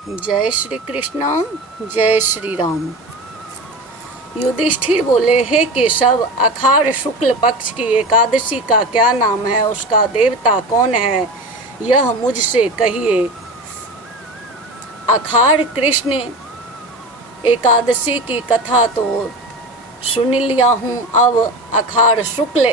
जय श्री कृष्ण, जय श्री राम। युधिष्ठिर बोले, हे केशव, आषाढ़ शुक्ल पक्ष की एकादशी का क्या नाम है? उसका देवता कौन है? यह मुझसे कहिए। आषाढ़ कृष्ण एकादशी की कथा तो सुन लिया हूँ, अब आषाढ़ शुक्ल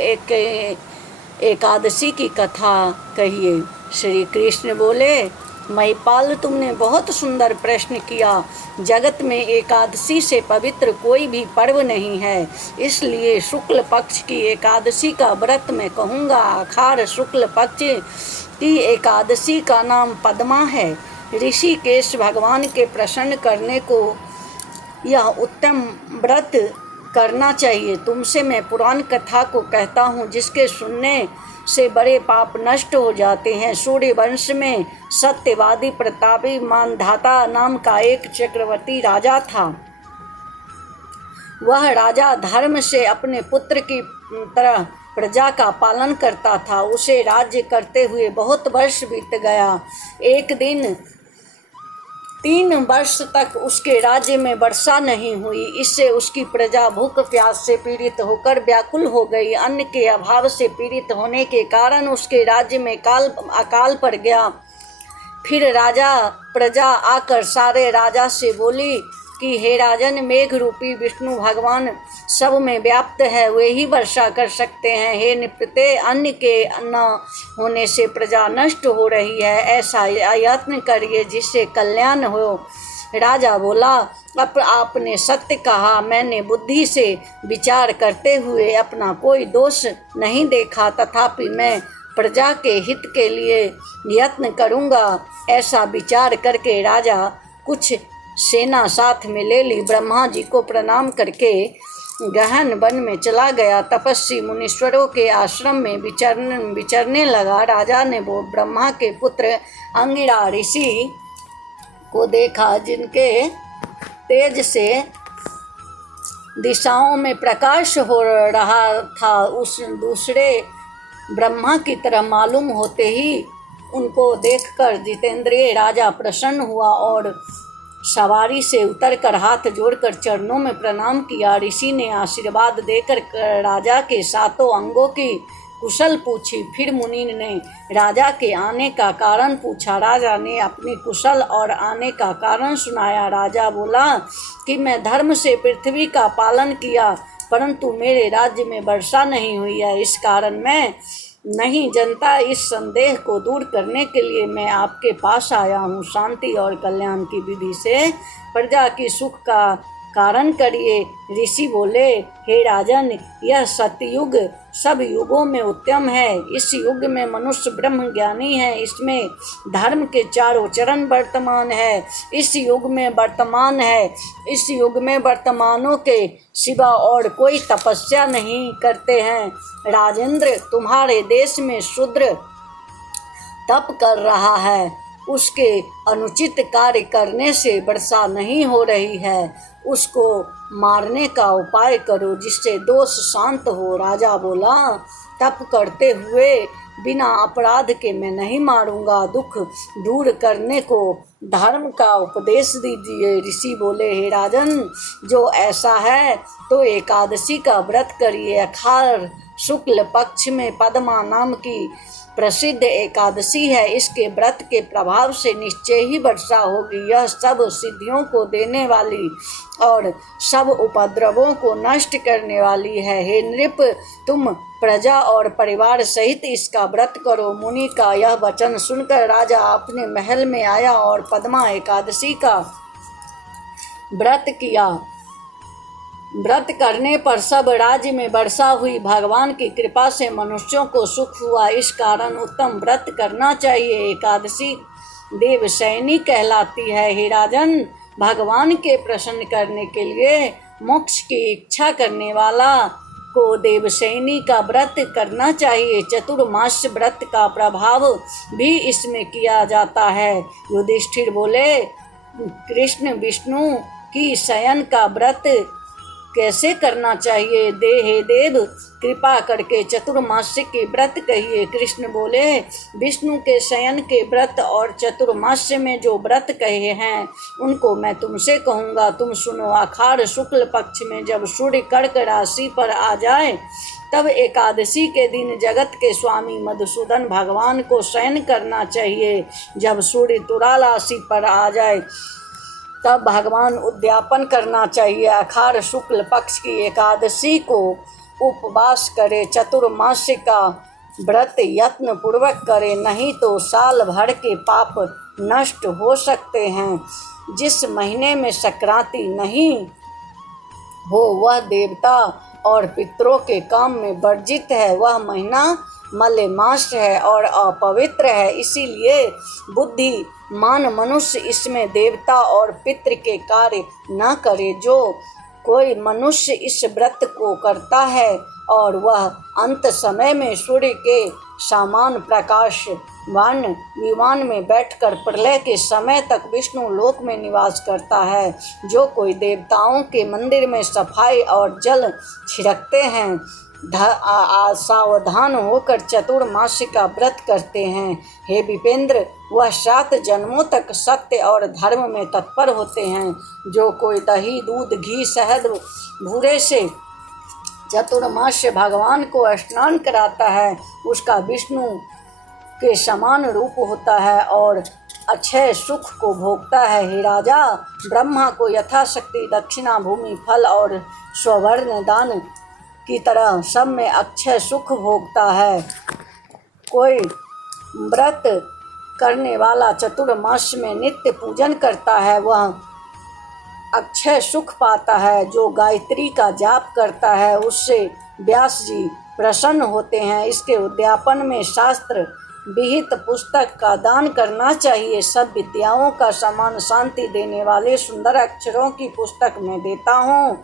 एकादशी की कथा कहिए। श्री कृष्ण बोले, महिपाल, तुमने बहुत सुंदर प्रश्न किया। जगत में एकादशी से पवित्र कोई भी पर्व नहीं है, इसलिए शुक्ल पक्ष की एकादशी का व्रत मैं कहूँगा। आषाढ़ शुक्ल पक्ष की एकादशी का नाम पद्मा है। ऋषिकेश भगवान के प्रसन्न करने को यह उत्तम व्रत करना चाहिए। तुमसे मैं पुराण कथा को कहता हूँ, जिसके सुनने से बड़े पाप नष्ट हो जाते हैं। सूर्य वंश में सत्यवादी प्रतापी मानधाता नाम का एक चक्रवर्ती राजा था। वह राजा धर्म से अपने पुत्र की तरह प्रजा का पालन करता था। उसे राज्य करते हुए बहुत वर्ष बीत गया। एक दिन 3 वर्ष तक उसके राज्य में वर्षा नहीं हुई। इससे उसकी प्रजा भूख प्यास से पीड़ित होकर व्याकुल हो गई। अन्न के अभाव से पीड़ित होने के कारण उसके राज्य में अकाल पड़ गया। फिर राजा प्रजा आकर सारे राजा से बोली कि हे राजन, मेघ रूपी विष्णु भगवान सब में व्याप्त है, वे ही वर्षा कर सकते हैं। हे निपते, अन्न के न होने से प्रजा नष्ट हो रही है, ऐसा यत्न करिए जिससे कल्याण हो। राजा बोला, अब आपने सत्य कहा। मैंने बुद्धि से विचार करते हुए अपना कोई दोष नहीं देखा, तथापि मैं प्रजा के हित के लिए यत्न करूँगा। ऐसा विचार करके राजा कुछ सेना साथ में ले ली। ब्रह्मा जी को प्रणाम करके गहन वन में चला गया। तपस्वी मुनीश्वरों के आश्रम में विचरने लगा। राजा ने वो ब्रह्मा के पुत्र अंगिरा ऋषि को देखा, जिनके तेज से दिशाओं में प्रकाश हो रहा था। उस दूसरे ब्रह्मा की तरह मालूम होते ही उनको देखकर जितेंद्रिय राजा प्रसन्न हुआ और सवारी से उतरकर हाथ जोड़कर चरणों में प्रणाम किया। ऋषि ने आशीर्वाद देकर राजा के 7 अंगों की कुशल पूछी। फिर मुनि ने राजा के आने का कारण पूछा। राजा ने अपनी कुशल और आने का कारण सुनाया। राजा बोला कि मैं धर्म से पृथ्वी का पालन किया, परंतु मेरे राज्य में वर्षा नहीं हुई है। इस कारण मैं नहीं जनता। इस संदेह को दूर करने के लिए मैं आपके पास आया हूँ। शांति और कल्याण की विधि से प्रजा की सुख का कारण करिए। ऋषि बोले, हे राजन, यह सतयुग सब युगों में उत्तम है। इस युग में मनुष्य ब्रह्म ज्ञानी है। इसमें धर्म के 4 चरण वर्तमान है। इस युग में वर्तमानों के सिवा और कोई तपस्या नहीं करते हैं। राजेंद्र, तुम्हारे देश में शूद्र तप कर रहा है, उसके अनुचित कार्य करने से वर्षा नहीं हो रही है। उसको मारने का उपाय करो, जिससे दोष शांत हो। राजा बोला, तप करते हुए बिना अपराध के मैं नहीं मारूंगा। दुख दूर करने को धर्म का उपदेश दीजिए। ऋषि बोले, हे राजन, जो ऐसा है तो एकादशी का व्रत करिए। आषाढ़ शुक्ल पक्ष में पद्मा नाम की प्रसिद्ध एकादशी है। इसके व्रत के प्रभाव से निश्चय ही वर्षा होगी। यह सब सिद्धियों को देने वाली और सब उपद्रवों को नष्ट करने वाली है। हे नृप, तुम प्रजा और परिवार सहित इसका व्रत करो। मुनि का यह वचन सुनकर राजा अपने महल में आया और पद्मा एकादशी का व्रत किया। व्रत करने पर सब राज्य में वर्षा हुई। भगवान की कृपा से मनुष्यों को सुख हुआ। इस कारण उत्तम व्रत करना चाहिए। एकादशी देवशयनी कहलाती है। हे राजन, भगवान के प्रसन्न करने के लिए मोक्ष की इच्छा करने वाला को देवशयनी का व्रत करना चाहिए। चतुर्मास व्रत का प्रभाव भी इसमें किया जाता है। युधिष्ठिर बोले, कृष्ण विष्णु की शयन का व्रत कैसे करना चाहिए? हे देव, कृपा करके चतुर्मास्य के व्रत कहिए। कृष्ण बोले, विष्णु के शयन के व्रत और चतुर्मास्य में जो व्रत कहे हैं उनको मैं तुमसे कहूँगा, तुम सुनो। आषाढ़ शुक्ल पक्ष में जब सूर्य कर्क राशि पर आ जाए तब एकादशी के दिन जगत के स्वामी मधुसूदन भगवान को शयन करना चाहिए। जब सूर्य तुला राशि पर आ जाए तब भगवान उद्यापन करना चाहिए। आषाढ़ शुक्ल पक्ष की एकादशी को उपवास करे, चतुर्मास्य का व्रत यत्न पूर्वक करे, नहीं तो साल भर के पाप नष्ट हो सकते हैं। जिस महीने में संक्रांति नहीं हो वह देवता और पितरों के काम में वर्जित है। वह महीना मलेमास है और अपवित्र है, इसीलिए बुद्धिमान मनुष्य इसमें देवता और पितृ के कार्य न करे। जो कोई मनुष्य इस व्रत को करता है और वह अंत समय में सूर्य के समान प्रकाशवान विमान में बैठकर प्रलय के समय तक विष्णु लोक में निवास करता है। जो कोई देवताओं के मंदिर में सफाई और जल छिड़कते हैं, सावधान होकर चतुर्मास्य का व्रत करते हैं, हे विपेंद्र, वह 7 जन्मों तक सत्य और धर्म में तत्पर होते हैं। जो कोई दही, दूध, घी, शहद, भूरे से चतुर्मास्य भगवान को स्नान कराता है उसका विष्णु के समान रूप होता है और अक्षय सुख को भोगता है। हे राजा, ब्रह्मा को यथाशक्ति दक्षिणा, भूमि, फल और स्वर्ण दान की तरह सब में अक्षय सुख भोगता है। कोई व्रत करने वाला चतुर्मास्य में नित्य पूजन करता है वह अक्षय सुख पाता है। जो गायत्री का जाप करता है उससे व्यास जी प्रसन्न होते हैं। इसके उद्यापन में शास्त्र विहित पुस्तक का दान करना चाहिए। सब विद्याओं का समान शांति देने वाले सुंदर अक्षरों की पुस्तक मैं देता हूँ,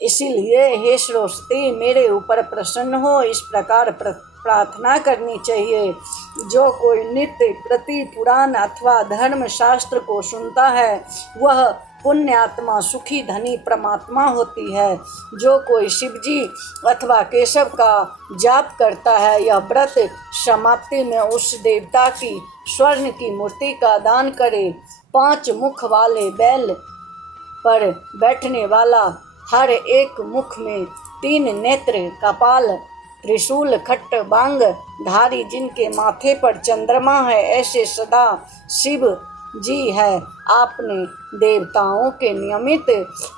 इसीलिए हे सरस्वती मेरे ऊपर प्रसन्न हो, इस प्रकार प्रार्थना करनी चाहिए। जो कोई नित्य प्रति पुराण अथवा धर्म शास्त्र को सुनता है वह पुण्यात्मा, सुखी, धनी परमात्मा होती है। जो कोई शिवजी अथवा केशव का जाप करता है यह व्रत समाप्ति में उस देवता की स्वर्ण की मूर्ति का दान करे। 5 मुख वाले बैल पर बैठने वाला, हर एक मुख में 3 नेत्र, कपाल, त्रिशूल, खट्ट बांग धारी, जिनके माथे पर चंद्रमा है, ऐसे सदा शिव जी है। आपने देवताओं के नियमित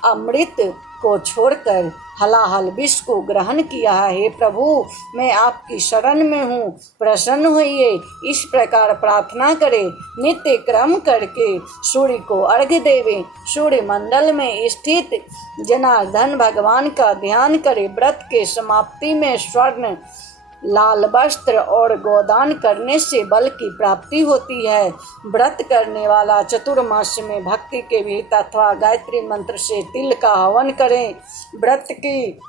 अमृत को छोड़कर हलाहल विष को ग्रहण किया है। हे प्रभु, मैं आपकी शरण में हूँ, प्रसन्न होइए। इस प्रकार प्रार्थना करें। नित्य क्रम करके सूर्य को अर्घ्य देवें। सूर्य मंडल में स्थित जनार्दन भगवान का ध्यान करें। व्रत के समाप्ति में स्वर्ण, लाल वस्त्र और गोदान करने से बल की प्राप्ति होती है। व्रत करने वाला चतुर्मास्य में भक्ति के भीत अथवा गायत्री मंत्र से तिल का हवन करें। व्रत की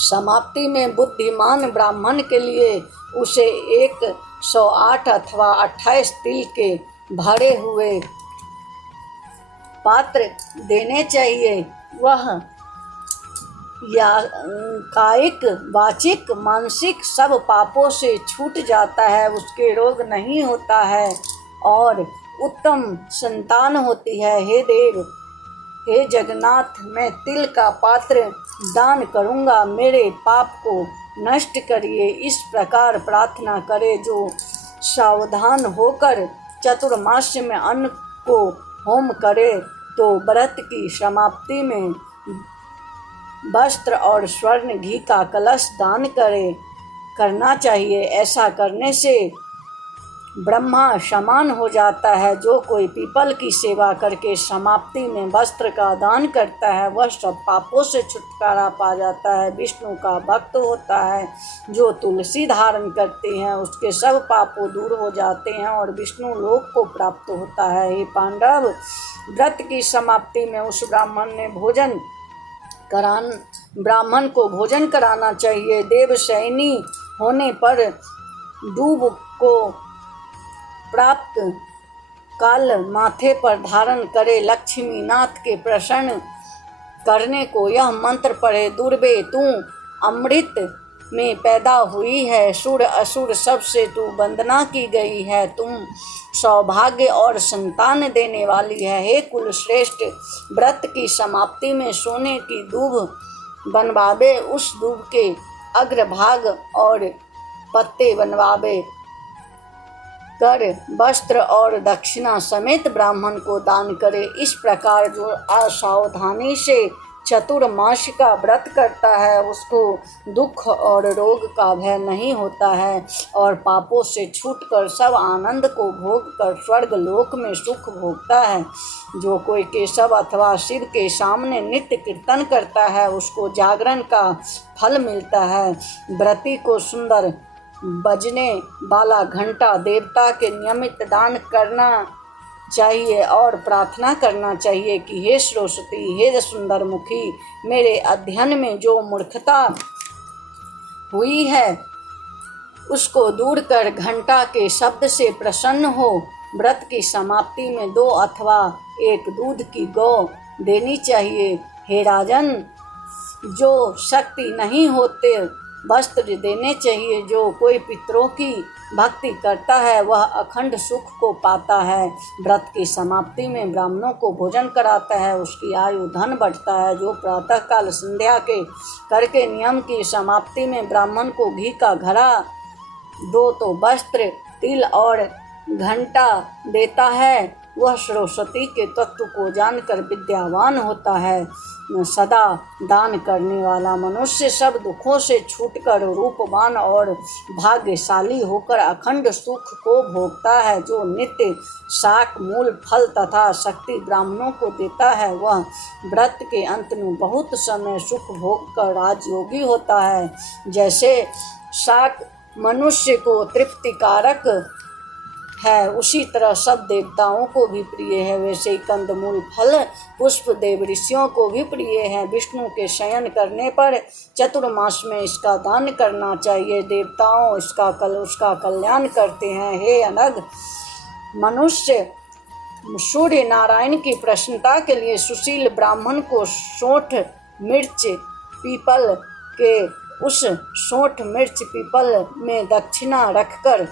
समाप्ति में बुद्धिमान ब्राह्मण के लिए उसे 108 अथवा 28 तिल के भरे हुए पात्र देने चाहिए। वह या कायिक, वाचिक, मानसिक सब पापों से छूट जाता है, उसके रोग नहीं होता है और उत्तम संतान होती है। हे देव, हे जगन्नाथ, मैं तिल का पात्र दान करूँगा, मेरे पाप को नष्ट करिए। इस प्रकार प्रार्थना करे। जो सावधान होकर चतुर्मास्य में अन्न को होम करे तो व्रत की समाप्ति में वस्त्र और स्वर्ण घी का कलश दान करना चाहिए। ऐसा करने से ब्रह्मा समान हो जाता है। जो कोई पीपल की सेवा करके समाप्ति में वस्त्र का दान करता है वह सब पापों से छुटकारा पा जाता है, विष्णु का भक्त होता है। जो तुलसी धारण करते हैं उसके सब पापों दूर हो जाते हैं और विष्णु लोक को प्राप्त होता है। हे पांडव, व्रत की समाप्ति में उस ब्राह्मण को भोजन कराना चाहिए। देवशयनी होने पर दूब को प्राप्त काल माथे पर धारण करे। लक्ष्मीनाथ के प्रसन्न करने को यह मंत्र पढ़े। दुर्बे, तू अमृत में पैदा हुई है, सुर असुर सबसे तू वंदना की गई है, तुम सौभाग्य और संतान देने वाली है। हे कुल श्रेष्ठ, व्रत की समाप्ति में सोने की दूब बनवावे, उस दूब के अग्रभाग और पत्ते बनवावे कर वस्त्र और दक्षिणा समेत ब्राह्मण को दान करे। इस प्रकार जो असावधानी से चतुर्मास का व्रत करता है उसको दुख और रोग का भय नहीं होता है और पापों से छूटकर सब आनंद को भोग कर स्वर्ग लोक में सुख भोगता है। जो कोई केशव अथवा शिव के सामने नित्य कीर्तन करता है उसको जागरण का फल मिलता है। व्रती को सुंदर बजने वाला घंटा देवता के नियमित दान करना चाहिए और प्रार्थना करना चाहिए कि हे सरस्वती, हे सुंदर मुखी, मेरे अध्ययन में जो मूर्खता हुई है उसको दूर कर घंटा के शब्द से प्रसन्न हो। व्रत की समाप्ति में 2 अथवा 1 दूध की गौ देनी चाहिए। हे राजन, जो शक्ति नहीं होते वस्त्र देने चाहिए। जो कोई पितरों की भक्ति करता है वह अखंड सुख को पाता है। व्रत की समाप्ति में ब्राह्मणों को भोजन कराता है, उसकी आयु धन बढ़ता है। जो प्रातःकाल संध्या के करके नियम की समाप्ति में ब्राह्मण को घी का घड़ा, 2 तो वस्त्र, तिल और घंटा देता है वह सरस्वती के तत्व को जानकर विद्यावान होता है। सदा दान करने वाला मनुष्य सब दुखों से छूटकर रूपवान और भाग्यशाली होकर अखंड सुख को भोगता है। जो नित्य शाक, मूल, फल तथा शक्ति ब्राह्मणों को देता है वह व्रत के अंत में बहुत समय सुख भोग कर राजयोगी होता है। जैसे शाक मनुष्य को तृप्तिकारक है उसी तरह सब देवताओं को भी प्रिय है, वैसे ही कंदमूल, फल, पुष्प देव ऋषियों को भी प्रिय है। विष्णु के शयन करने पर चतुर्मास में इसका दान करना चाहिए। देवताओं उसका कल्याण करते हैं। हे अनग मनुष्य, सूर्य नारायण की प्रसन्नता के लिए सुशील ब्राह्मण को सोंठ, मिर्च, पीपल के उस सोंठ, मिर्च, पीपल में दक्षिणा रखकर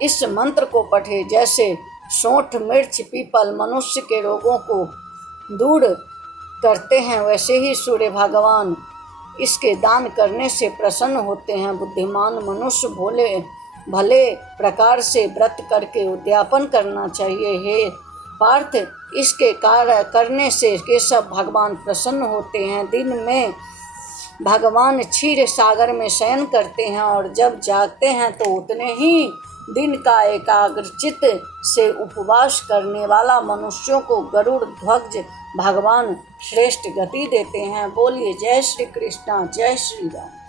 इस मंत्र को पढ़े। जैसे सोंठ, मिर्च, पीपल मनुष्य के रोगों को दूर करते हैं वैसे ही सूर्य भगवान इसके दान करने से प्रसन्न होते हैं। बुद्धिमान मनुष्य भले प्रकार से व्रत करके उद्यापन करना चाहिए। हे पार्थ, इसके कार्य करने से केशव भगवान प्रसन्न होते हैं। दिन में भगवान क्षीर सागर में शयन करते हैं और जब जागते हैं तो उतने ही दिन का एकाग्रचित से उपवास करने वाला मनुष्यों को गरुड़ ध्वज भगवान श्रेष्ठ गति देते हैं। बोलिए जय श्री कृष्ण, जय श्री राम।